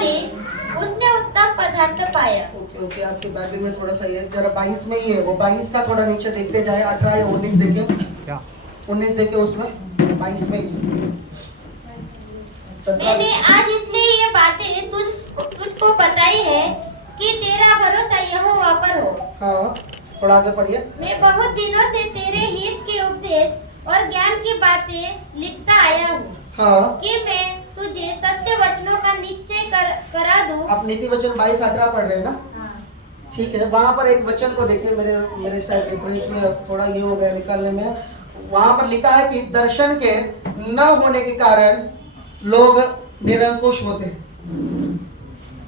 ली, उसने उत्तम पदार्थ पाया। ओके ओके, आपके बाइबल में थोड़ा सा ये जरा 22 में ही है, वो 22 का थोड़ा नीचे देखते जाए, 18 या 19 देखे, क्या 19 देखे उसमें, 22 में ही 17। मैंने आज इसलिए ये बातें तुझको बताई है कि तेरा भरोसा यहोवा पर हो। हाँ, थोड़ा आगे पढ़िए। मैं बहुत दिनों से तेरे हित के उपदेश और ज्ञान की बातें लिखता आया हूँ हाँ, कि मैं तुझे सत्य वचनों का निश्चय करा दूं। आप नीति वचन 22-18 पढ़ रहे हैं ना? हाँ। ठीक है, वहां पर एक वचन को देखिए, मेरे शायद रेफरेंस में थोड़ा ये हो गया निकालने में। वहां पर लिखा है कि दर्शन के न होने के कारण लोग निरंकुश होते हैं।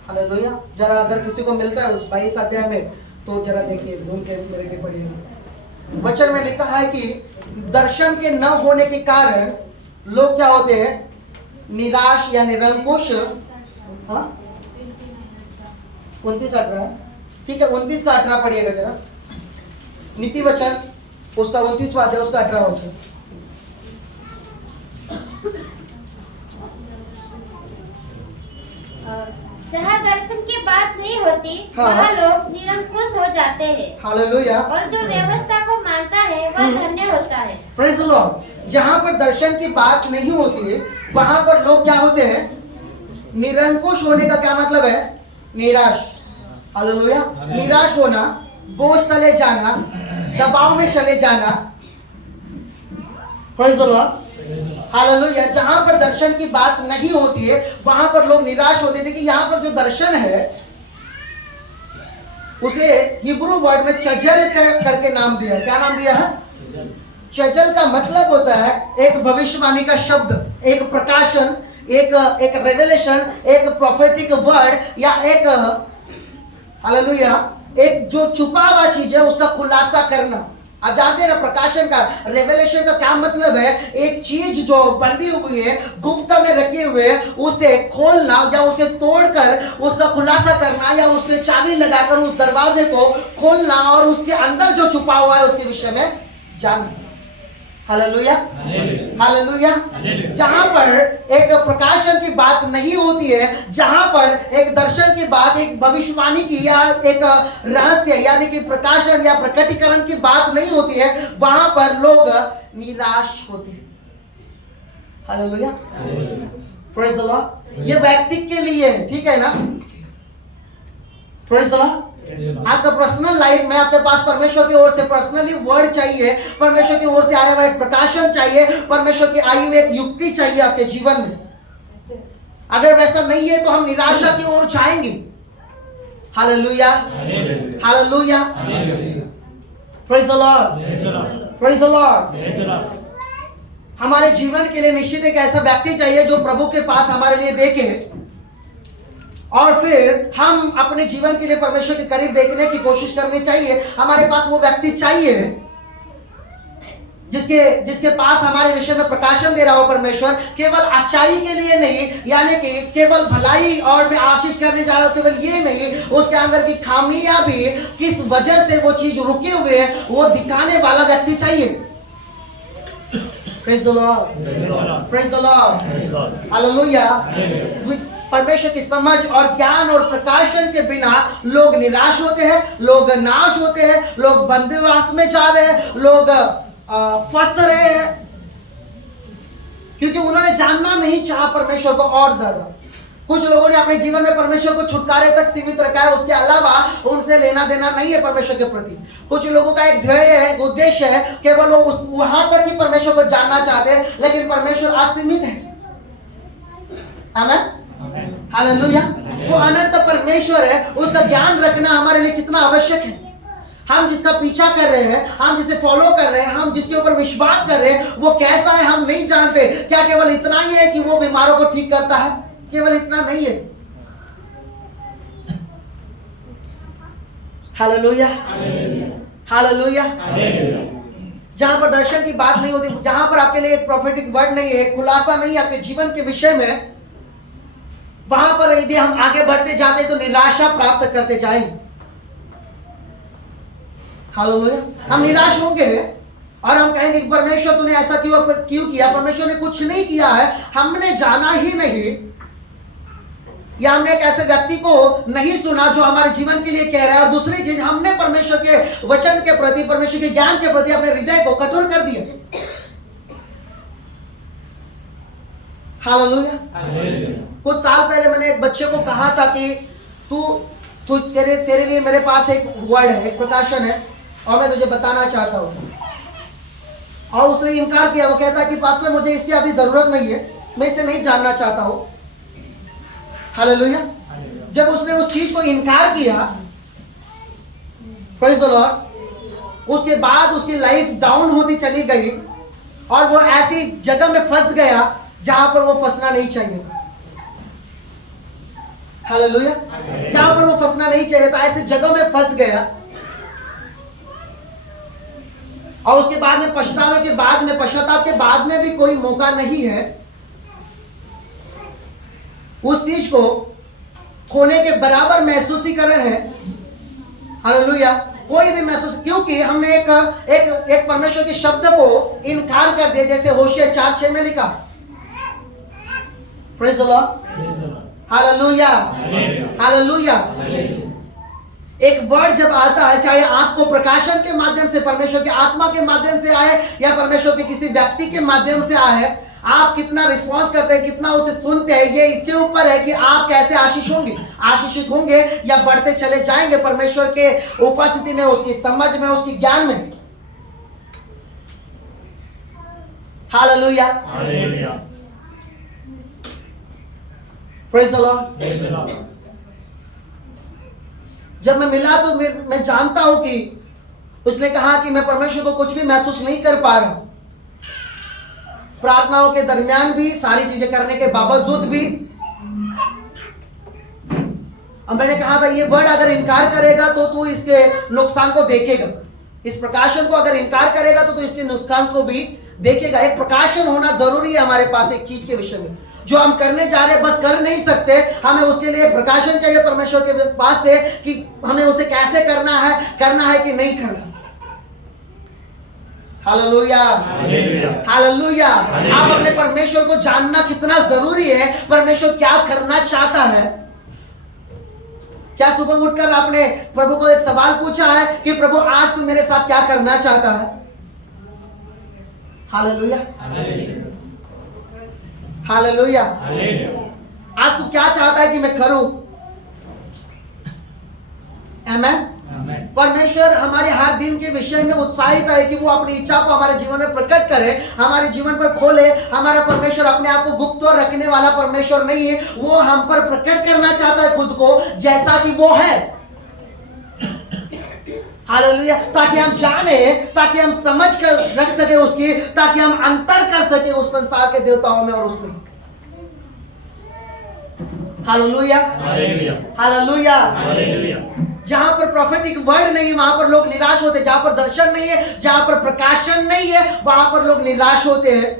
हालेलुया। जरा अगर किसी को मिलता है उस 22 अध्याय में तो जरा देखिए, ढूंढ के मेरे लिए पढ़िएगा। वचन में लिखा है कि दर्शन के न होने के कारण लोग क्या होते हैं? निराश या निरंकुश। हाँ, 29-18, ठीक है, 29 का 18 पढ़िएगा जरा। नीति वचन उसका 29वां अध्याय, उसका 18वां वचन। जहाँ दर्शन की बात नहीं होती, हाँ। वहाँ लोग निरंकुश हो जाते हैं। हालेलुया। और जो व्यवस्था को मानता है वह धन्य होता है। Praise the Lord. जहां पर दर्शन की बात नहीं होती है, वहां पर लोग क्या होते हैं? निरंकुश होने का क्या मतलब है? निराश। हालेलुया। निराश होना, बोझ तले जाना, दबाव में चले जाना। Praise the Lord. हालेलुया। जहां पर दर्शन की बात नहीं होती है, वहां पर लोग निराश होते थे कि यहां पर जो दर्शन है उसे हिब्रू वर्ड में चजल करके नाम दिया। क्या नाम दिया है? चजल का मतलब होता है एक भविष्यवाणी का शब्द, एक प्रकाशन, एक रेवलेशन, एक प्रोफेटिक वर्ड, या एक हालेलुया, एक जो छुपा हुआ चीज है उसका खुलासा करना। आप जानते हैं ना, प्रकाशन का, रेवलेशन का क्या मतलब है? एक चीज जो बंधी हुई है, गुप्त में रखी हुई है, उसे खोलना या उसे तोड़कर उसका खुलासा करना, या उसमें चाबी लगाकर उस दरवाजे को खोलना और उसके अंदर जो छुपा हुआ है उसके विषय में जानना। Hallelujah, hallelujah. जहां पर एक प्रकाशन की बात नहीं होती है, जहां पर एक दर्शन की बात, एक भविष्यवाणी की या एक रहस्य यानी कि प्रकाशन या प्रकटीकरण की बात नहीं होती है, वहां पर लोग निराश होते हैं। Hallelujah, praise the Lord. ये व्यक्ति के लिए है, ठीक है ना? Praise the Lord. आपका पर्सनल लाइफ में आपके पास परमेश्वर की ओर से पर्सनली वर्ड चाहिए, परमेश्वर की ओर से आया हुआ एक प्रकाशन चाहिए, परमेश्वर की आई हुई एक युक्ति चाहिए आपके जीवन में। अगर वैसा नहीं है तो हम निराशा की ओर जाएंगे। Hallelujah, hallelujah, praise the Lord, praise the Lord. हमारे जीवन के लिए निश्चित एक ऐसा व्यक्ति चाहिए जो प्रभु के पास हमारे लिए देखे, और फिर हम अपने जीवन के लिए परमेश्वर के करीब देखने की कोशिश करनी चाहिए। हमारे पास वो व्यक्ति चाहिए जिसके पास हमारे विषय में प्रकाशन दे रहा हो परमेश्वर, केवल अच्छाई के लिए नहीं, यानी कि केवल भलाई और मैं आशीष करने जा रहा हूं, केवल ये नहीं, उसके अंदर की खामियां भी, किस वजह से वो चीज रुके हुए है, वो दिखाने वाला व्यक्ति चाहिए। Praise the Lord, praise the Lord, hallelujah. परमेश्वर की समझ और ज्ञान और प्रकाशन के बिना लोग निराश होते हैं, लोग नाश होते हैं, लोग बंदीवास में जा रहे हैं, लोग फंस रहे हैं, क्योंकि उन्होंने जानना नहीं चाहा परमेश्वर को और ज्यादा। कुछ लोगों ने अपने जीवन में परमेश्वर को छुटकारे तक सीमित रखा है, उसके अलावा उनसे लेना देना नहीं है परमेश्वर के प्रति। कुछ लोगों का एक ध्येय है, एक उद्देश्य है, केवल वो वहां तक ही परमेश्वर को जानना चाहते हैं, लेकिन परमेश्वर असीमित है। आमीन, हालेलुया। वो अनंत परमेश्वर है, उसका ज्ञान रखना हमारे लिए कितना आवश्यक है। हम जिसका पीछा कर रहे हैं, हम जिसे फॉलो कर रहे हैं, हम जिसके ऊपर विश्वास कर रहे हैं, वो कैसा है हम नहीं जानते। क्या केवल इतना ही है कि वो बीमारों को ठीक करता है? केवल इतना नहीं है। Hallelujah, hallelujah. जहां पर दर्शन की बात नहीं होती, जहां पर आपके लिए एक प्रोफेटिक वर्ड नहीं है, खुलासा नहीं है आपके जीवन के विषय में, वहां पर यदि हम आगे बढ़ते जाते तो निराशा प्राप्त करते जाएंगे। हालेलुया। हम निराश होंगे और हम कहेंगे परमेश्वर तूने ऐसा क्यों किया? परमेश्वर ने कुछ नहीं किया है, हमने जाना ही नहीं। या हमने एक ऐसे व्यक्ति को नहीं सुना जो हमारे जीवन के लिए कह रहा है, और दूसरी चीज हमने परमेश्वर के वचन के प्रति, परमेश्वर के ज्ञान के प्रति अपने हृदय को कठोर कर दिया। हालेलुया। कुछ साल पहले मैंने एक बच्चे को कहा था कि तू तेरे लिए मेरे पास एक वर्ड है, एक प्रकाशन है, और मैं तुझे बताना चाहता हूं। और उसने इनकार किया। वो कहता कि पास्टर मुझे इसकी अभी जरूरत नहीं है, मैं इसे नहीं जानना चाहता हूं। हालेलुया। जब उसने उस चीज को इनकार किया, प्रेज़ द लॉर्ड, उसके बाद उसकी लाइफ डाउन होती चली गई और वो ऐसी जगह में फंस गया जहां पर वो फंसना नहीं चाहिए था। हालेलुया। जहां पर वो फंसना नहीं चाहिए था, ऐसी जगह में फंस गया। और उसके बाद में पछतावे के बाद में, पश्चाताप के बाद में भी कोई मौका नहीं है उस चीज को खोने के बराबर महसूसीकरण है। हालेलुया। कोई भी महसूस, क्योंकि हमने एक परमेश्वर के शब्द को इनकार कर दिया, जैसे होशिया 4:6 में लिखा। Praise the Lord. Hallelujah. Hallelujah. एक वर्ड जब आता है, चाहे आपको प्रकाशन के माध्यम से, परमेश्वर की आत्मा के माध्यम से आए या परमेश्वर के किसी व्यक्ति के माध्यम से आए, आप कितना रिस्पॉन्स करते हैं, कितना उसे सुनते हैं, ये इसके ऊपर है कि आप कैसे आशीषित होंगे या बढ़ते चले जाएंगे परमेश्वर के उपस्थिति में, उसकी समझ में, उसकी ज्ञान में। हालेलुया। Praise the Lord. जब मैं मिला तो मैं जानता हूं कि उसने कहा कि मैं परमेश्वर को कुछ भी महसूस नहीं कर पा रहा हूं। प्रार्थनाओं के दरमियान भी, सारी चीजें करने के बावजूद भी। अब मैंने कहा था ये वर्ड अगर इनकार करेगा तो तू इसके नुकसान को देखेगा। इस प्रकाशन को अगर इनकार करेगा तो तू इसके नुकसान को भी देखेगा। एक प्रकाशन होना जरूरी है हमारे पास एक चीज के विषय में। जो हम करने जा रहे हैं बस कर नहीं सकते, हमें उसके लिए एक प्रकाशन चाहिए परमेश्वर के पास से कि हमें उसे कैसे करना है कि नहीं करना। हालेलुया। हालेलुया। आप अपने परमेश्वर को जानना कितना जरूरी है, परमेश्वर क्या करना चाहता है। क्या सुबह उठकर आपने प्रभु को एक सवाल पूछा है कि प्रभु आज तू मेरे साथ क्या करना चाहता है? हालेलुया। हालेलुया। आज तू क्या चाहता है कि मैं करूं? आमेन। परमेश्वर हमारे हर दिन के विषय में उत्साहित है कि वो अपनी इच्छा को हमारे जीवन में प्रकट करे, हमारे जीवन पर खोले। हमारा परमेश्वर अपने आप को गुप्त रखने वाला परमेश्वर नहीं है, वो हम पर प्रकट करना चाहता है खुद को जैसा कि वो है। हालेलुया। ताकि हम जाने, ताकि हम समझ कर रख सके उसकी, ताकि हम अंतर कर सके उस संसार के देवताओं में और उसमें। हालेलुया। हालेलुया। जहां पर प्रोफेटिक वर्ड नहीं है वहां पर लोग निराश होते हैं। जहां पर दर्शन नहीं है, जहां पर प्रकाशन नहीं है, वहां पर लोग निराश होते हैं।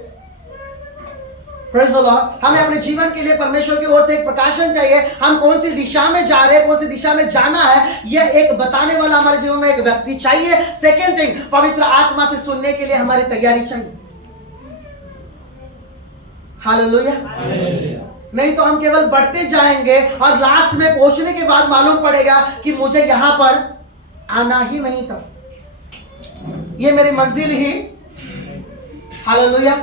Praise the Lord. हमें अपने जीवन के लिए परमेश्वर की ओर से एक प्रकाशन चाहिए। हम कौन सी दिशा में जा रहे हैं, कौन सी दिशा में जाना है, यह एक बताने वाला हमारे जीवन में एक व्यक्ति चाहिए। सेकेंड थिंग, पवित्र आत्मा से सुनने के लिए हमारी तैयारी चाहिए। हालेलुया। नहीं तो हम केवल बढ़ते जाएंगे और लास्ट में पहुंचने के बाद मालूम पड़ेगा कि मुझे यहां पर आना ही नहीं था, ये मेरी मंजिल ही, हालेलुया,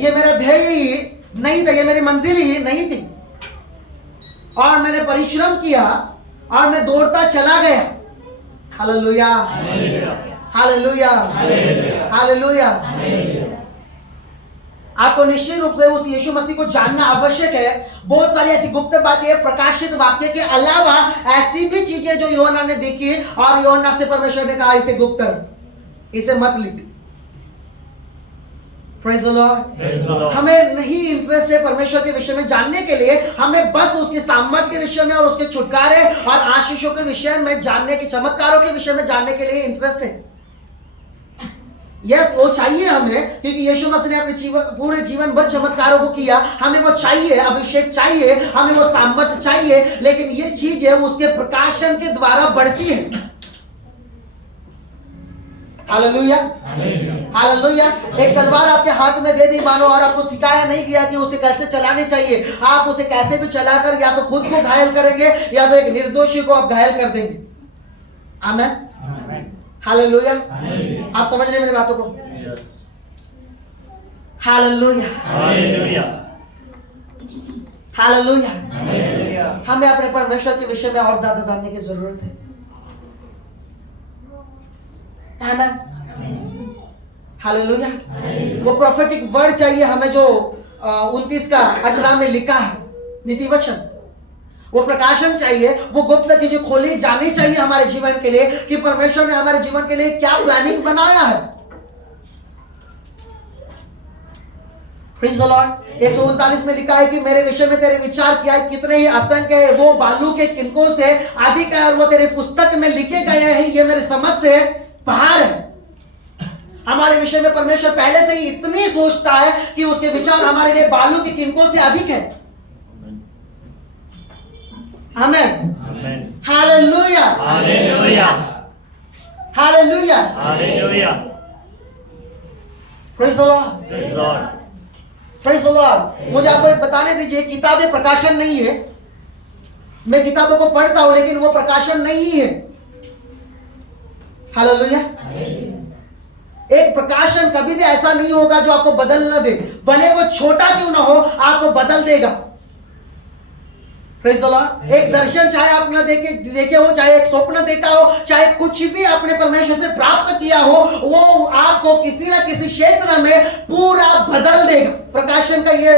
ये मेरा ध्येय ही नहीं था, ये मेरी मंजिल ही नहीं थी। और मैंने परिश्रम किया और मैं दौड़ता चला गया। हालेलुया। हालेलुया। हालेलुया। आपको निश्चित रूप से उस यीशु मसीह को जानना आवश्यक है। बहुत सारी ऐसी गुप्त बातें, प्रकाशित वाक्य के अलावा ऐसी भी चीजें जो योना ने देखी और योना से परमेश्वर ने कहा इसे गुप्त रख, इसे मत लिख। Praise the Lord. हमें नहीं इंटरेस्ट है परमेश्वर के विषय में जानने के लिए, हमें बस उसके सामर्थ्य के विषय में और उसके छुटकारे और आशीषों के विषय में जानने के, चमत्कारों के विषय में जानने के लिए इंटरेस्ट है। यस, वो चाहिए हमें, क्योंकि यीशु मसीह ने अपने पूरे जीवन भर चमत्कारों को किया। हमें वो चाहिए, अभिषेक चाहिए, हमें वो सामर्थ्य चाहिए, लेकिन ये चीजें उसके प्रकाशन के द्वारा बढ़ती है। Hallelujah, hallelujah. एक तलवार आपके हाथ में दे दी मानो, और आपको सिखाया नहीं गया कि उसे कैसे चलानी चाहिए। आप उसे कैसे भी चलाकर या तो खुद को घायल करेंगे या तो एक निर्दोषी को आप घायल कर देंगे। आमीन, हालेलुया। आप समझ रहे हैं मेरी बातों को? Hallelujah, hallelujah. हमें अपने परमेश्वर के विषय में और ज्यादा जानने की जरूरत है ना? हालेलुया। वो प्रोफेटिक वर्ड चाहिए हमें जो 29:18 में लिखा है, नीति वचन। वो प्रकाशन चाहिए, वो गुप्त चीजें खोली जानी चाहिए हमारे जीवन के लिए कि परमेश्वर ने हमारे जीवन के लिए क्या प्लानिंग बनाया है। Praise the Lord. 139 में लिखा है कि मेरे विषय में तेरे विचार क्या है, कितने ही असंख्य है, वो बालू के किनकों से अधिक है, और वो तेरे पुस्तक में लिखे गए हैं, ये मेरे समझ से बाहर है। हमारे विषय में परमेश्वर पहले से ही इतनी सोचता है कि उसके विचार हमारे लिए बालू के किनकों से अधिक है। आमीन, hallelujah, hallelujah, hallelujah, hallelujah. Praise the Lord, praise the Lord. Praise the Lord. मुझे आपको एक बताने दीजिए, किताबें प्रकाशन नहीं है। मैं किताबों को पढ़ता हूं लेकिन वो प्रकाशन नहीं है। हालेलुया। एक प्रकाशन कभी भी ऐसा नहीं होगा जो आपको बदल न दे, भले वो छोटा क्यों ना हो, आपको बदल देगा। Praise the Lord. एक दर्शन चाहे आप न देखे हो, चाहे एक स्वप्न देखा हो, चाहे कुछ भी आपने परमेश्वर से प्राप्त किया हो, वो आपको किसी न किसी क्षेत्र में पूरा बदल देगा। प्रकाशन का ये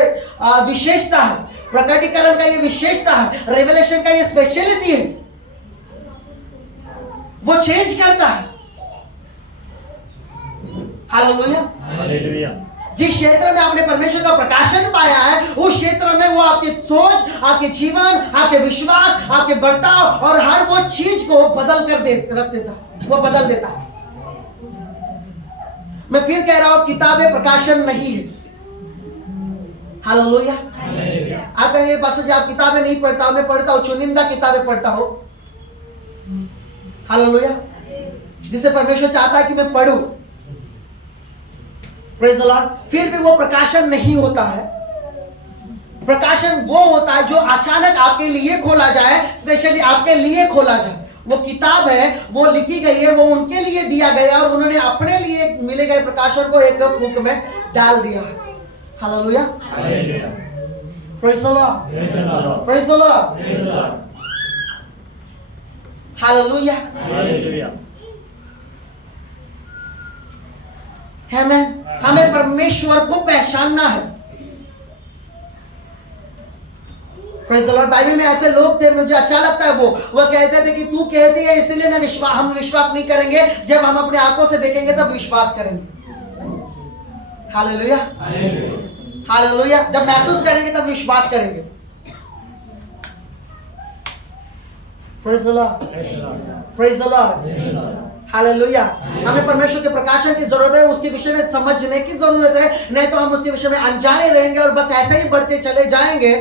विशेषता है, प्रकटीकरण का ये विशेषता है, रेवलेशन का ये स्पेशलिटी है। वो चेंज करता है। Hallelujah, hallelujah. जिस क्षेत्र में आपने परमेश्वर का प्रकाशन पाया है, उस क्षेत्र में वो आपकी सोच, आपके जीवन, आपके विश्वास, आपके बर्ताव और हर वो चीज को बदल कर रख देता, वो बदल देता। मैं फिर कह रहा हूं, किताबें प्रकाशन नहीं है। हालेलुया। आप कहेंगे पास्टर जी आप किताबें नहीं पढ़ता, मैं पढ़ता हूं, चुनिंदा किताबें पढ़ता हूं। हालेलुया। जिसे परमेश्वर चाहता है कि मैं पढ़ूं। Praise the Lord. फिर भी वो प्रकाशन नहीं होता है। प्रकाशन वो होता है जो अचानक आपके लिए खोला जाए, स्पेशली आपके लिए खोला जाए। वो किताब है, वो लिखी गई है, वो उनके लिए दिया गया और उन्होंने अपने लिए मिले गए प्रकाशन को एक बुक में डाल दिया। Hallelujah, praise the Lord, praise the Lord, hallelujah, hallelujah. हमें परमेश्वर को पहचानना है। Praise the Lord. बाइबल में ऐसे लोग थे, मुझे अच्छा लगता है वो कहते थे कि तू कहती है इसलिए हम विश्वास नहीं करेंगे, जब हम अपने आंखों से देखेंगे तब विश्वास करेंगे। Hallelujah, hallelujah. जब महसूस करेंगे तब विश्वास करेंगे। Praise the Lord, praise the Lord, hallelujah. हमें परमेश्वर के प्रकाशन की जरूरत है, उसके विषय में समझने की जरूरत है, नहीं तो हम उसके विषय में अनजाने रहेंगे और बस ऐसे ही बढ़ते चले जाएंगे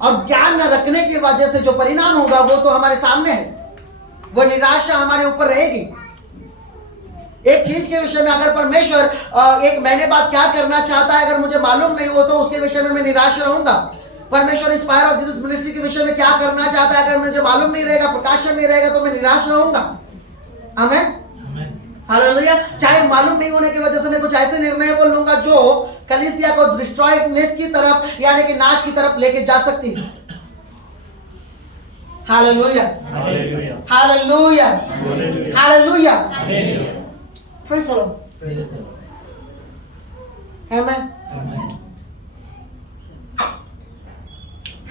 और ज्ञान न रखने की वजह से जो परिणाम होगा वो तो हमारे सामने है। वो निराशा हमारे ऊपर रहेगी। एक चीज के विषय में अगर परमेश्वर एक महीने बाद क्या करना चाहता है अगर मुझे मालूम नहीं हो तो उसके विषय में मैं निराश रहूंगा। परमेश्वर इंस्पायर ऑफ जीसस मिनिस्ट्री के विषय में क्या करना चाहता है अगर मुझे मालूम नहीं रहेगा, प्रकाशन नहीं रहेगा, तो मैं निराश रहूंगा। आमीन, हालेलुया। चाहे मालूम नहीं होने की वजह से मैं कुछ ऐसे निर्णय को लूंगा जो कलीसिया को डिस्ट्रॉयनेस की तरफ यानी कि नाश की तरफ लेके जा सकती है। Hallelujah, hallelujah, hallelujah, praise the Lord, आमीन,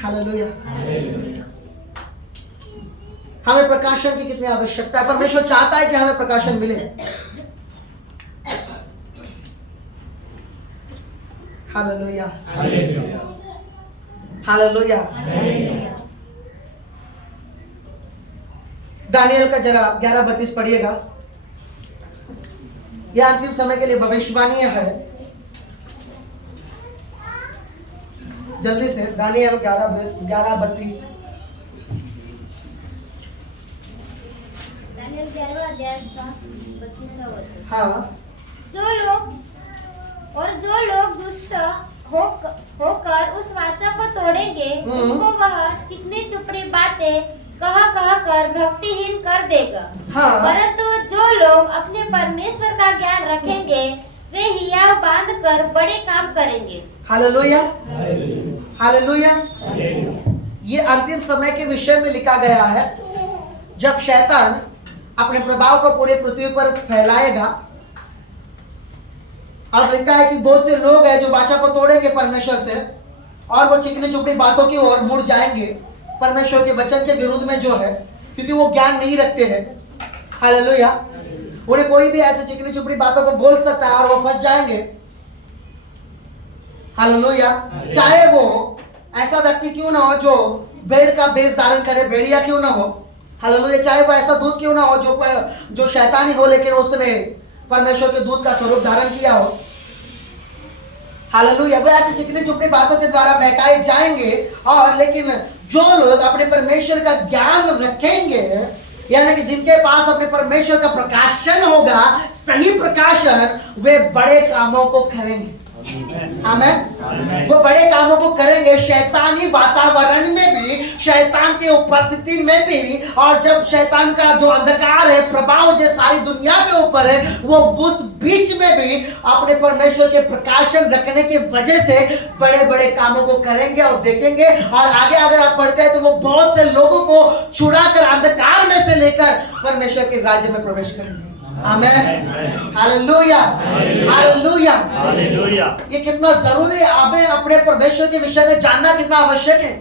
हालेलुया। हमें प्रकाशन की कितनी आवश्यकता है। परमेश्वर चाहता है कि हमें प्रकाशन मिले। Hallelujah, hallelujah. दानियल का जरा 11:32 पढ़िएगा। यह अंतिम समय के लिए भविष्यवाणी है। जल्दी से दानियल 11:32। दानियल 11वां अध्याय का 32वां वचन। हाँ, जो लोग दुष्ट होकर उस वाचा को तोड़ेंगे, उनको वह चिकनी चुपड़ी बातें कह कर भक्तिहीन कर देगा। हाँ। परंतु जो लोग अपने परमेश्वर का ज्ञान रखेंगे, वे हियाव बांध कर बड़े काम करेंगे। Hallelujah, hallelujah. ये अंतिम समय के विषय में लिखा गया है, जब शैतान अपने प्रभाव को पूरे पृथ्वी पर फैलाएगा। और लिखा है कि बहुत से लोग हैं जो वाचा को तोड़ेंगे परमेश्वर से, और वो चिकनी चुपड़ी बातों की ओर मुड़ जाएंगे, परमेश्वर के वचन के विरुद्ध में जो है, क्योंकि वो ज्ञान नहीं रखते हैं। हालेलुया। उन्हें कोई भी ऐसे चिकनी चुपड़ी बातों को बोल सकता है और वो फंस जाएंगे। हालेलुया। चाहे वो ऐसा व्यक्ति क्यों ना हो जो भेड़ का भेष धारण करे, भेड़िया क्यों ना हो। हालेलुया। चाहे वो ऐसा दूत क्यों ना हो जो शैतानी हो, लेकिन उसने परमेश्वर के दूत का स्वरूप धारण किया हो। हालेलुया। वो ऐसे चिकनी चुपड़ी बातों के द्वारा बहकाए जाएंगे। और लेकिन जो लोग अपने परमेश्वर का ज्ञान रखेंगे, यानी कि जिनके पास अपने परमेश्वर का प्रकाशन होगा, सही प्रकाशन, वे बड़े कामों को करेंगे। आमेन। वो बड़े कामों को करेंगे, शैतानी वातावरण में भी, शैतान के उपस्थिति में भी। और जब शैतान का जो अंधकार है, प्रभाव जो सारी दुनिया के ऊपर है, वो उस बीच में भी अपने परमेश्वर के प्रकाशन रखने की वजह से बड़े बड़े कामों को करेंगे और देखेंगे। और आगे अगर आप पढ़ते हैं तो वो बहुत से लोगों को छुड़ाकर अंधकार में से लेकर परमेश्वर के राज्य में प्रवेश करेंगे। आमेन। Hallelujah, hallelujah, hallelujah. ये कितना जरूरी है, हमें अपने परमेश्वर के विषय में जानना कितना आवश्यक है।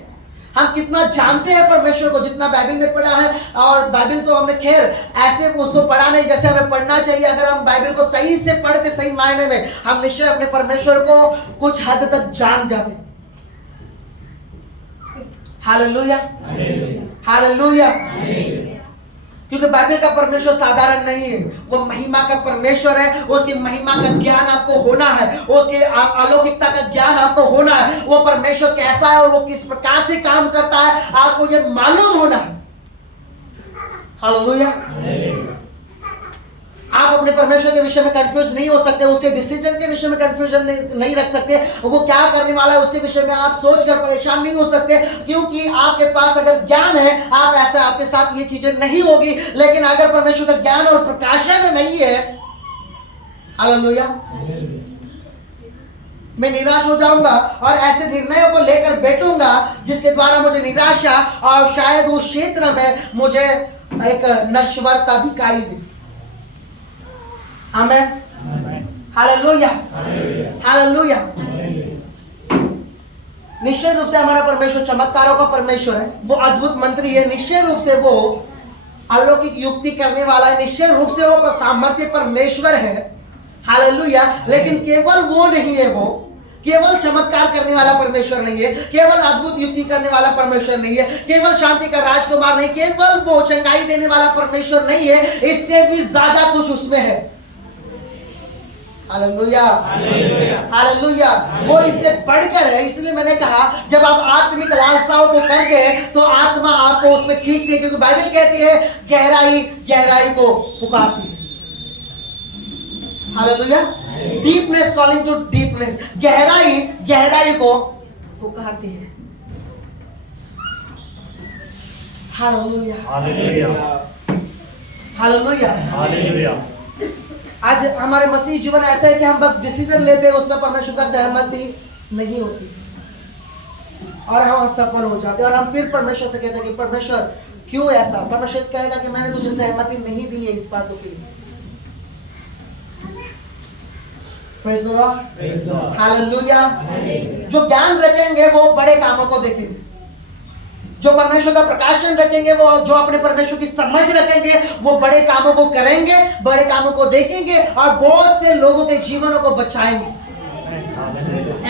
हम कितना जानते हैं परमेश्वर को, जितना बाइबल में पढ़ा है। और बाइबल तो हमने खैर ऐसे उसको पढ़ा नहीं जैसे हमें पढ़ना चाहिए। अगर हम बाइबल को सही से पढ़ते, सही मायने में, हम निश्चय अपने परमेश्वर को कुछ हद तक जान जाते। Hallelujah, hallelujah. क्योंकि बाइबल का परमेश्वर साधारण नहीं है, वो महिमा का परमेश्वर है। उसकी महिमा का ज्ञान आपको होना है, उसके अलौकिकता का ज्ञान आपको होना है। वो परमेश्वर कैसा है और वो किस प्रकार से काम करता है, आपको ये मालूम होना है। हालेलुया। आप अपने परमेश्वर के विषय में कंफ्यूज नहीं हो सकते, उसके डिसीजन के विषय में कंफ्यूजन नहीं रख सकते, वो क्या करने वाला है उसके विषय में आप सोचकर परेशान नहीं हो सकते। क्योंकि आपके पास अगर ज्ञान है, आप ऐसा, आपके साथ ये चीजें नहीं होगी। लेकिन अगर परमेश्वर का ज्ञान और प्रकाशन नहीं है, हालेलुया, मैं निराश हो जाऊंगा और ऐसे निर्णयों को लेकर बैठूंगा जिसके द्वारा मुझे निराशा और शायद उस क्षेत्र में मुझे एक नश्वरता दिखाई दे। आमेन। Hallelujah, hallelujah. निश्चय रूप से हमारा परमेश्वर चमत्कारों का परमेश्वर है, वो अद्भुत मंत्री है। निश्चय रूप से वो अलौकिक युक्ति करने वाला है। निश्चय रूप से वो सामर्थ्य परमेश्वर है। हालेलुया। लेकिन केवल वो नहीं है, वो केवल चमत्कार करने वाला परमेश्वर नहीं है, केवल अद्भुत युक्ति करने वाला परमेश्वर नहीं है, केवल शांति का राजकुमार नहीं, केवल वो चंगाई देने वाला परमेश्वर नहीं है। इससे भी ज्यादा कुछ उसमें है। Hallelujah, hallelujah. वो इससे बढ़कर है। इसलिए मैंने कहा, जब आप आत्मिक लालसाओं को करते हैं तो आत्मा आपको उसमें खींचती है। क्योंकि बाइबल कहती है गहराई गहराई को पुकारती है। Hallelujah. Deepness calling to deepness, गहराई गहराई को पुकारती है। Hallelujah, hallelujah, hallelujah, hallelujah. आज हमारे मसीह जीवन ऐसा है कि हम बस डिसीजन लेते हैं, उसमें परमेश्वर का सहमति नहीं होती और हम असफल हो जाते हैं। और हम फिर परमेश्वर से कहते हैं कि परमेश्वर क्यों ऐसा। परमेश्वर कहेगा कि मैंने तुझे सहमति नहीं दी है इस बातों के लिए। Praise the Lord, hallelujah. जो ज्ञान रखेंगे वो बड़े कामों को देखेंगे, जो परमेश्वर का प्रकाशन रखेंगे, वो जो अपने परमेश्वर की समझ रखेंगे, वो बड़े कामों को करेंगे, बड़े कामों को देखेंगे और बहुत से लोगों के जीवनों को बचाएंगे।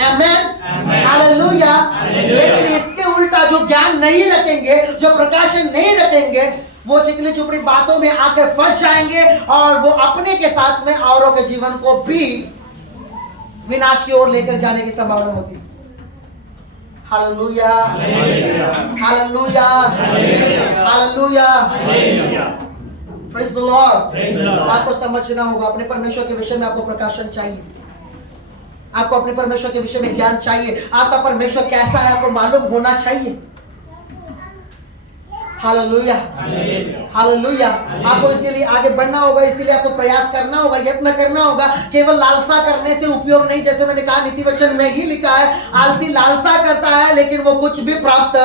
आमेन, हालेलुया। लेकिन इसके उल्टा जो ज्ञान नहीं रखेंगे, जो प्रकाशन नहीं रखेंगे, वो चिकनी चुपड़ी बातों में आकर फंस जाएंगे और वो अपने के साथ में औरों के जीवन को भी विनाश की ओर लेकर जाने की संभावना होती है। Hallelujah, hallelujah, hallelujah. Praise the Lord. Praise the Lord. आपको समझना होगा, अपने परमेश्वर के विषय में आपको प्रकाशन चाहिए, आपको अपने परमेश्वर के विषय में ज्ञान चाहिए, आपका परमेश्वर कैसा है आपको मालूम होना चाहिए। Hallelujah, hallelujah. आपको इसके लिए आगे बढ़ना होगा, इसके लिए आपको प्रयास करना होगा, यत्न करना होगा। केवल लालसा करने से उपयोग नहीं, जैसे मैंने कहा नीति वचन में ही लिखा है, आलसी लालसा करता है लेकिन वो कुछ भी प्राप्त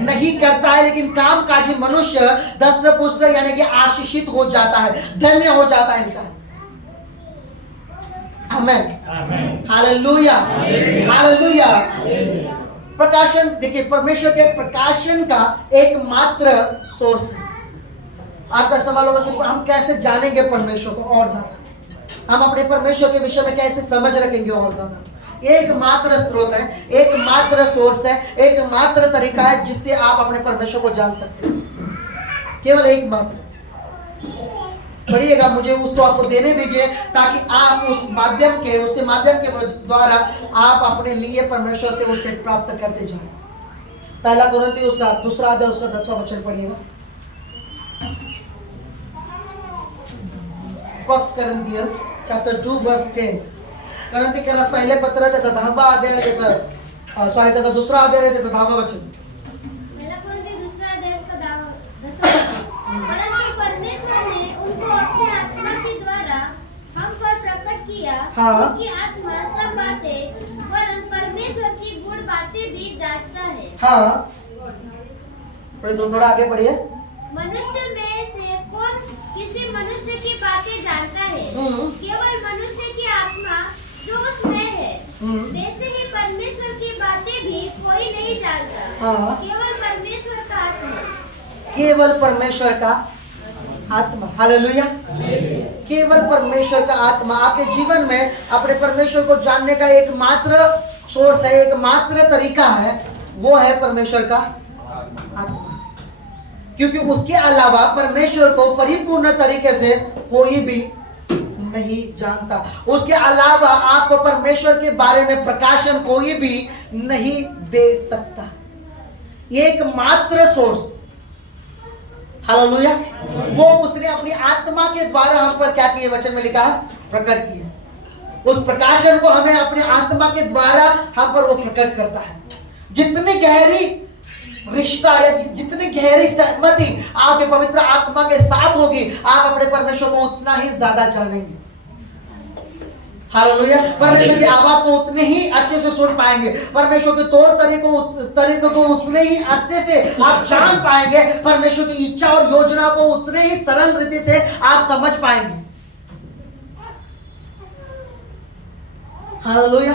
नहीं करता है, लेकिन कामकाजी मनुष्य दष्ट पुष्ट यानी कि आशीषित हो जाता है, धन्य हो जाता है, लिखा है। आमेन, हालेलुया, हालेलुया। प्रकाशन देखिए, परमेश्वर के प्रकाशन का एकमात्र सोर्स है। आपका सवाल होगा कि हम कैसे जानेंगे परमेश्वर को और ज्यादा, हम अपने परमेश्वर के विषय में कैसे समझ रखेंगे और ज्यादा। एकमात्र स्रोत है, एकमात्र सोर्स है, एकमात्र तरीका है जिससे आप अपने परमेश्वर को जान सकते हैं, केवल एकमात्र। पढ़िएगा, मुझे उसको आपको देने दीजिए ताकि आप उसके माध्यम के द्वारा आप अपने लिए परमेश्वर से उसे प्राप्त करते जाएं। पहला कुरिन्थी उसका 2 अध्याय उसका 10वां वचन पढ़िएगा। 1 Corinthians chapter 2 verse 10. कुरिन्थी के पहिले पत्र त्याचा 10वा अध्याय त्याचा 2रा अध्याय त्याचा 10वा वचन। पहला कुरिन्थी 2 अध्याय उसका 10वां परंतु परमेश्वर ने उनको अपनी आत्मा के द्वारा हम पर प्रकट किया। हाँ। उनकी आत्मा सब बातें वरन परमेश्वर की गूढ़ बातें भी जानता है। हाँ, थोड़ा आगे पढ़िए। मनुष्य में से कौन किसी मनुष्य की बातें जानता है? केवल मनुष्य की आत्मा जो उसमें है, वैसे ही परमेश्वर की बातें भी कोई नहीं जानता। हाँ। केवल परमेश्वर का आत्मा, केवल परमेश्वर का आत्मा। हालेलुया, केवल परमेश्वर का आत्मा। आपके जीवन में अपने परमेश्वर को जानने का एकमात्र सोर्स है, एकमात्र तरीका है, वो है परमेश्वर का आत्मा। क्योंकि उसके अलावा परमेश्वर को परिपूर्ण तरीके से कोई भी नहीं जानता। उसके अलावा आपको परमेश्वर के बारे में प्रकाशन कोई भी नहीं दे सकता। एकमात्र सोर्स, हालेलुया, वो उसने अपनी आत्मा के द्वारा हम पर क्या किए, वचन में लिखा है, प्रकट किया। उस प्रकाशन को हमें अपने आत्मा के द्वारा हम पर वो प्रकट करता है। जितनी गहरी रिश्ता या जितनी गहरी सहमति आपके पवित्र आत्मा के साथ होगी, आप अपने परमेश्वर को उतना ही ज्यादा जानेंगे। हालेलुया, परमेश्वर की आवाज को उतने ही अच्छे से सुन पाएंगे, परमेश्वर के तौर तरीकों को उतने ही अच्छे से आप जान पाएंगे, परमेश्वर की इच्छा और योजना को उतने ही सरल रीति से आप समझ पाएंगे। Hallelujah,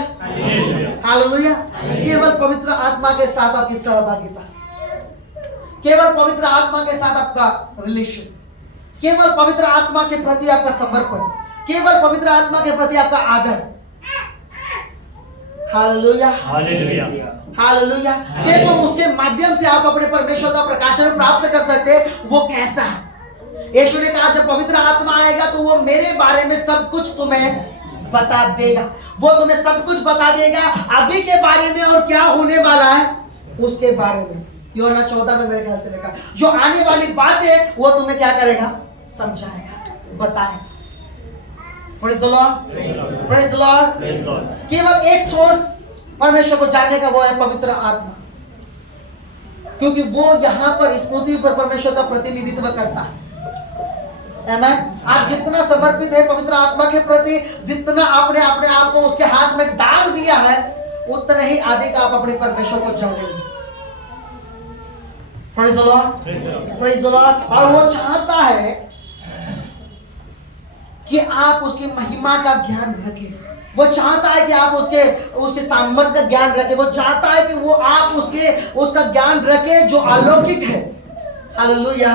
hallelujah. केवल पवित्र आत्मा के साथ आपकी सहभागिता, केवल पवित्र आत्मा के साथ आपका रिलेशन, केवल पवित्र आत्मा के प्रति आपका समर्पण, केवल पवित्र आत्मा के प्रति आपका आदर। Hallelujah, hallelujah, hallelujah. केवल उसके माध्यम से आप अपने परमेश्वर का प्रकाशन प्राप्त कर सकते हैं। वो कैसा है? यीशु ने कहा जब पवित्र आत्मा आएगा तो वो मेरे बारे में सब कुछ तुम्हें बता देगा। वो तुम्हें सब कुछ बता देगा, अभी के बारे में और क्या होने वाला है उसके बारे में। यूहन्ना 14 में मेरे ख्याल से लिखा, जो आने वाली बात है वो तुम्हें क्या करेगा, समझाएगा, बताएगा। Praise the Lord, praise the Lord. केवल एक सोर्स परमेश्वर को जानने का, वो है पवित्र आत्मा, क्योंकि वो यहाँ पर इस पृथ्वी पर परमेश्वर का प्रतिनिधित्व करता है। आमेन। आप जितना समर्पित है पवित्र आत्मा के प्रति, जितना आपने अपने आप को उसके हाथ में डाल दिया है, उतना ही अधिक आप अपने परमेश्वर को जानेंगे। Praise the Lord, praise the Lord. और वो चाहता है कि आप उसकी महिमा का ज्ञान रखें। वो चाहता है कि आप उसके सामर्थ्य का ज्ञान रखें। वो चाहता है कि वो आप उसका ज्ञान रखें जो अलौकिक है। Hallelujah,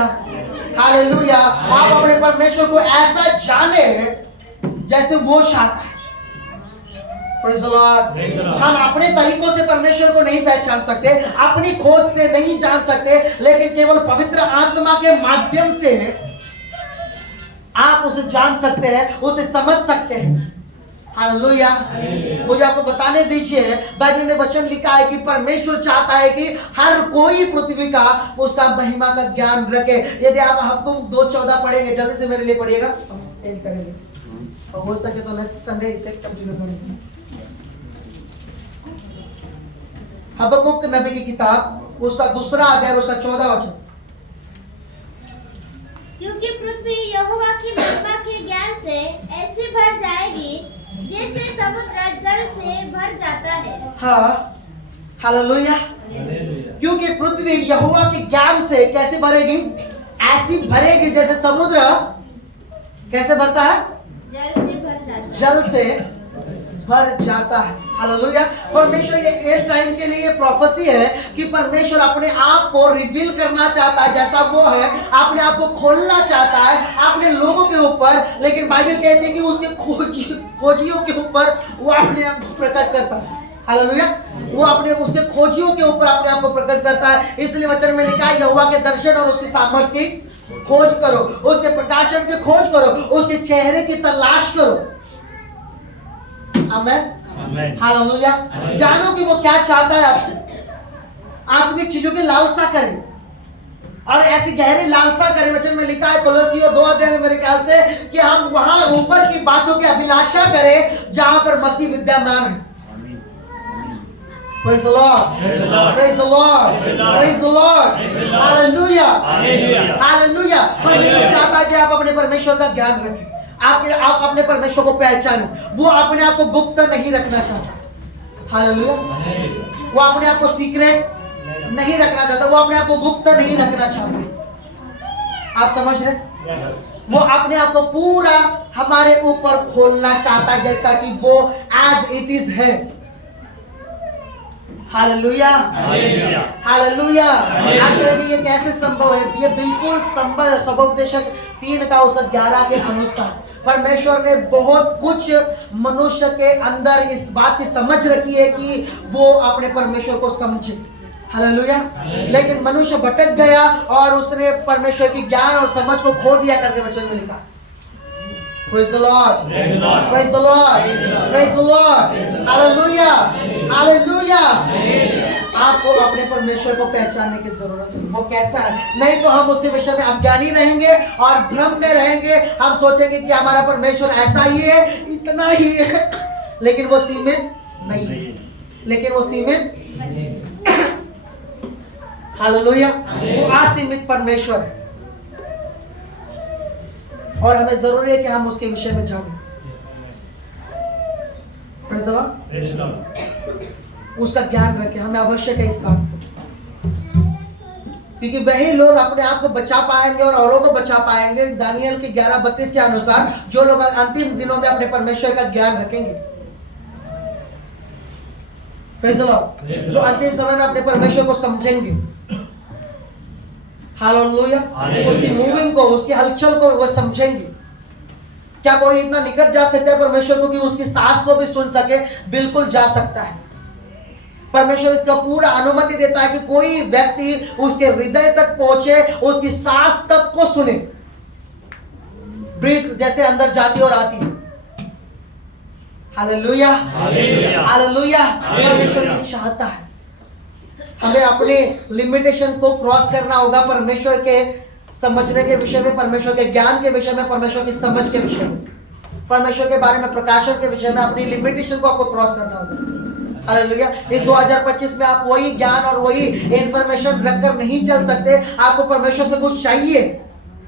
hallelujah. आप अपने परमेश्वर को ऐसा जाने जैसे वो चाहता है। Praise the Lord. हम अपने तरीकों से परमेश्वर को नहीं पहचान सकते, अपनी खोज से नहीं जान सकते, लेकिन केवल पवित्र आत्मा के माध्यम से आप उसे जान सकते हैं, उसे समझ सकते हैं। हालेलुया। मुझे आपको बताने दीजिए, बाइबल में वचन लिखा है कि परमेश्वर चाहता है कि हर कोई पृथ्वी का उसका महिमा का ज्ञान रखे। यदि आप हबक्कुक 2:14 पढ़ेंगे, जल्दी से मेरे लिए पढ़िएगा, हम एंड करेंगे और हो सके तो नेक्स्ट संडे इसे कंटिन्यू करेंगे। हबक्कुक नबी की किताब उसका 2 अध्याय उसका 14 वचन। क्योंकि पृथ्वी यहोवा की महिमा के ज्ञान से ऐसे भर जाएगी जैसे समुद्र जल से भर जाता है। हाँ, हालेलुया। क्योंकि पृथ्वी यहोवा के ज्ञान से कैसे भरेगी? ऐसी भरेगी जैसे समुद्र कैसे भरता है? जल से भर जाता है। जल से भर जाता है। हालेलुया। परमेश्वर ये एक टाइम के लिए प्रोफेसी है कि परमेश्वर अपने आप को रिवील करना चाहता है जैसा वो है, अपने आप को खोलना चाहता है अपने लोगों के ऊपर, लेकिन बाइबल कहती है कि उसके खोजियों के ऊपर वो अपने आप को प्रकट करता है। हालेलुया। वो अपने उसके खोजियों के ऊपर अपने आप को प्रकट करता है। इसलिए वचन में लिखा है, यहोवा के दर्शन और उसकी सामर्थ्य की खोज करो, उसके प्रकाशन की खोज करो, उसके चेहरे की तलाश करो। आमेन, हालेलुया। जानो कि वो क्या चाहता है आपसे। आत्मिक चीजों की लालसा करें और ऐसी गहरी लालसा करें। वचन में लिखा है कोलोसियों 2 अध्याय में मेरे ख्याल से कि हम वहां ऊपर की बातों की अभिलाषा करें जहां पर मसीह विद्यमान है। Praise the Lord. Praise the Lord. Praise the Lord. Hallelujah. Hallelujah. परमेश्वर चाहता है कि आप अपने परमेश्वर का ज्ञान रखें, आप अपने परमेश्वर को पहचानें। वो अपने आप को गुप्त नहीं रखना चाहता। हालेलुया। वो अपने आप को सीक्रेट नहीं रखना चाहता, वो अपने आप को गुप्त नहीं रखना चाहता। आप समझ रहे? वो अपने आप को पूरा हमारे ऊपर खोलना चाहता है जैसा कि वो एज इट इज है। Hallelujah, hallelujah. आज कहेंगे ये कैसे संभव है? ये बिल्कुल संभव है। सबोपदेशक 3 का उसका 11 के अनुसार परमेश्वर ने बहुत कुछ मनुष्य के अंदर इस बात की समझ रखी है कि वो अपने परमेश्वर को समझे। हालेलुया। लेकिन मनुष्य भटक गया और उसने परमेश्वर की ज्ञान और समझ को खो दिया करके वचन में लिखा। Praise the Lord. Praise the Lord. Praise the Lord. Hallelujah. Hallelujah. आपको अपने परमेश्वर को पहचानने की जरूरत है। वो कैसा है? नहीं तो हम उसके विषय में अज्ञानी रहेंगे और भ्रम में रहेंगे। हम सोचेंगे कि हमारा परमेश्वर ऐसा ही है, इतना ही है, लेकिन वो सीमित नहीं है। लेकिन वो सीमित, हालेलुया, वो असीमित परमेश्वर है और हमें जरूरी है कि हम उसके विषय में जानें। Praise the Lord. उसका ज्ञान रखें, हमें आवश्यक है इस बात को, क्योंकि वही लोग अपने आप को बचा पाएंगे और औरों को बचा पाएंगे। दानियल की 11:32 के अनुसार जो लोग अंतिम दिनों में अपने परमेश्वर का ज्ञान रखेंगे, Praise the Lord, जो अंतिम समय में अपने परमेश्वर को समझेंगे, हालेलुया, उसकी मूविंग को, उसकी हलचल को वो समझेंगे। क्या कोई इतना निकट जा सकता है परमेश्वर को कि उसकी सांस को भी सुन सके? बिल्कुल जा सकता है। परमेश्वर इसका पूरा अनुमति देता है कि कोई व्यक्ति उसके हृदय तक पहुंचे, उसकी सांस तक को सुने, ब्रीथ जैसे अंदर जाती और आती। Hallelujah, hallelujah. परमेश्वर ये चाहता है। हमें अपने लिमिटेशन को क्रॉस करना होगा परमेश्वर के समझने के विषय में, परमेश्वर के ज्ञान के विषय में, परमेश्वर की समझ के विषय में, परमेश्वर के बारे में प्रकाशन के विषय में। अपनी लिमिटेशन को आपको क्रॉस करना होगा। हालेलुया। इस 2025 में आप वही ज्ञान और वही इंफॉर्मेशन रखकर नहीं चल सकते। आपको परमेश्वर से कुछ चाहिए।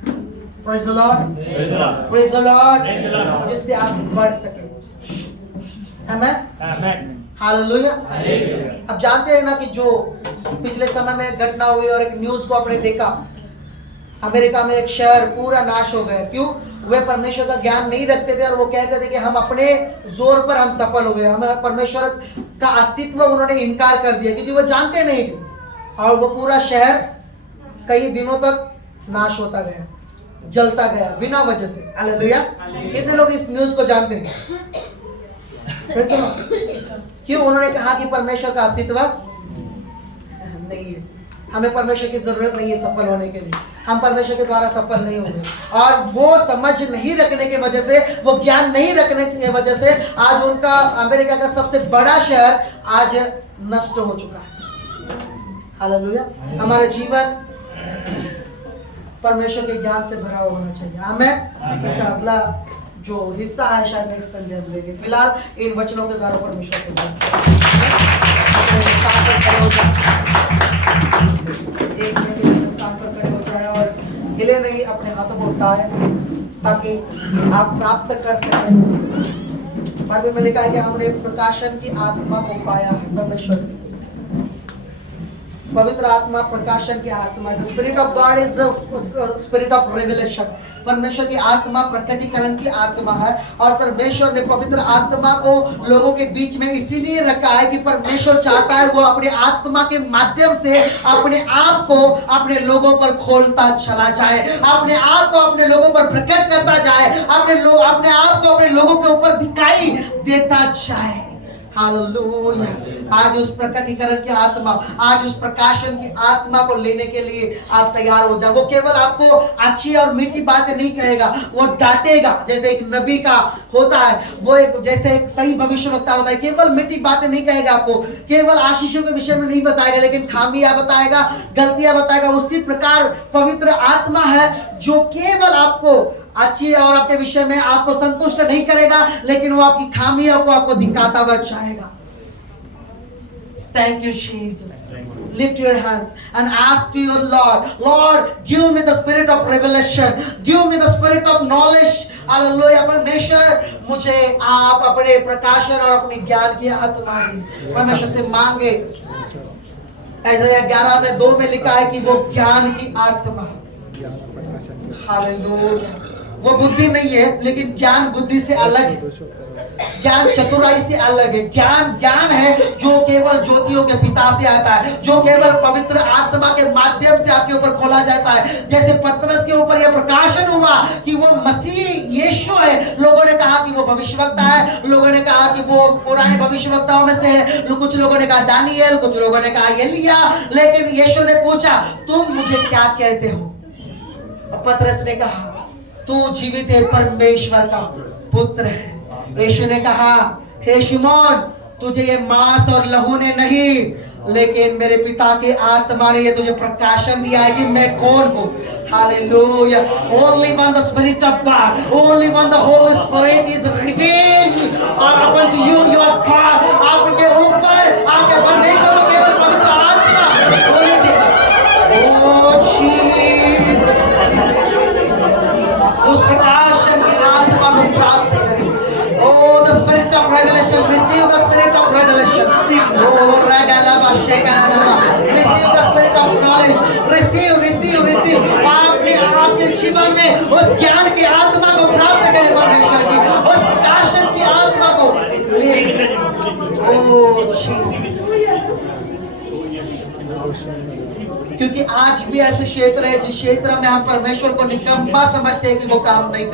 Praise the Lord, praise the Lord, जिससे आप बढ़ सके। आमेन, हालेलुया। अब जानते हैं ना कि जो पिछले समय में घटना हुई और एक न्यूज को आपने देखा, अमेरिका में एक शहर पूरा नाश हो गया। क्यों? वे परमेश्वर का ज्ञान नहीं रखते थे और वो कहते थे कि हम अपने जोर पर हम सफल हो गए। हमें परमेश्वर का अस्तित्व उन्होंने इनकार कर दिया क्योंकि वो जानते नहीं थे, और वो पूरा शहर कई दिनों तक नाश होता गया, जलता गया बिना वजह से। हालेलुया। कितने लोग इस न्यूज को जानते हैं? क्यों? उन्होंने कहा कि परमेश्वर का अस्तित्व नहीं है। हमें परमेश्वर की जरूरत नहीं है सफल होने के लिए, हम परमेश्वर के द्वारा सफल नहीं होंगे। और वो समझ नहीं रखने की वजह से, वो ज्ञान नहीं रखने की वजह से आज उनका अमेरिका का सबसे बड़ा शहर आज नष्ट हो चुका है। हालेलुया। हमारा जीवन परमेश्वर के ज्ञान से भरा हुआ होना चाहिए। आमेन। इसका अगला जो हिस्सा है शायद नेक्स्ट संडे हम लेंगे। फिलहाल इन वचनों के द्वारा परमेश्वर के ज्ञान से एक मिनट के लिए स्थान पर खड़े हो जाए और हिले नहीं, अपने हाथों को उठाए ताकि आप प्राप्त कर सकें। बाइबल में लिखा है कि हमने प्रकाशन की आत्मा को पाया है। परमेश्वर की पवित्र आत्मा प्रकाशन की आत्मा, the spirit of God is the spirit of revelation. परमेश्वर की आत्मा प्रकटीकरण की आत्मा है और परमेश्वर ने पवित्र आत्मा को लोगों के बीच में इसीलिए रखा है कि परमेश्वर चाहता है वो अपने आत्मा के माध्यम से अपने आप को अपने लोगों पर खोलता चला जाए, अपने आप को अपने लोगों पर प्रकट करता जाए, अपने आप को अपने लोगों के ऊपर दिखाई देता जाए। हालेलुया। आज उस प्रकटीकरण की आत्मा, आज उस प्रकाशन की आत्मा को लेने के लिए आप तैयार हो जाओ। वो केवल आपको अच्छी और मीठी बातें नहीं कहेगा, वो डांटेगा जैसे एक नबी का होता है, वो एक जैसे एक सही भविष्यवक्ता होता है। केवल मीठी बातें नहीं कहेगा आपको, केवल आशीषों के विषय में नहीं बताएगा, लेकिन खामियां बताएगा, गलतियां बताएगा। उसी प्रकार पवित्र आत्मा है जो केवल आपको अच्छी और आपके विषय में आपको संतुष्ट नहीं करेगा, लेकिन वो आपकी खामियों को आपको दिखाता हुआ जाएगा। Thank you, Jesus. Lift your hands and ask to your Lord, Lord, give me the spirit of revelation, give me the spirit of knowledge. Hallelujah. परमेश्वर मुझे आप अपने प्रकाशन और अपने ज्ञान की आत्मा दी। परमेश्वर से मांगे। यशायाह 11:2 में लिखा है कि वो ज्ञान की आत्मा। हालेलुया। वो बुद्धि नहीं है, लेकिन ज्ञान बुद्धि से अलग है, ज्ञान चतुराई से अलग है। ज्ञान है जो केवल ज्योतियों के पिता से आता है, जो केवल पवित्र आत्मा के माध्यम से आपके ऊपर खोला जाता है। जैसे पतरस के ऊपर यह प्रकाशन हुआ कि वो मसीह यीशु है, लोगों ने कहा कि वो भविष्यवक्ता है, लोगों ने कहा कि वो पुराने भविष्यवक्ताओं में से है, कुछ लोगों ने कहा दानियल, कुछ लोगों ने कहा एलिया। लेकिन यीशु ने पूछा, तुम मुझे क्या कहते हो? पतरस ने कहा, तू जीवित है परमेश्वर का पुत्र है। यीशु ने कहा, हे शिमोन, तुझे ये मांस और लहू ने नहीं, लेकिन मेरे पिता के आत्मा ने ये तुझे प्रकाशन दिया है कि मैं कौन हूँ। Hallelujah. Only when the Spirit of God, only when the Holy Spirit is revealed upon to you, your God, आपके ऊपर आपके परमेश्वर को केवल पवित्र आत्मा खोले थे। Oh Jesus, उस प्रकाशन की आत्मा को प्राप्त करें। Oh, the spirit of revelation, receive the spirit of revelation. Oh, regalava, shekalava, receive the spirit of knowledge, receive. आपके जीवन में उस ज्ञान की आत्मा को प्राप्त करें, परमेश्वर की उस प्रकाशन की आत्मा को ले। Oh, Jesus. क्योंकि आज भी ऐसे क्षेत्र है जिस क्षेत्र में हम परमेश्वर को निकम्मा समझते हैं कि वो काम नहीं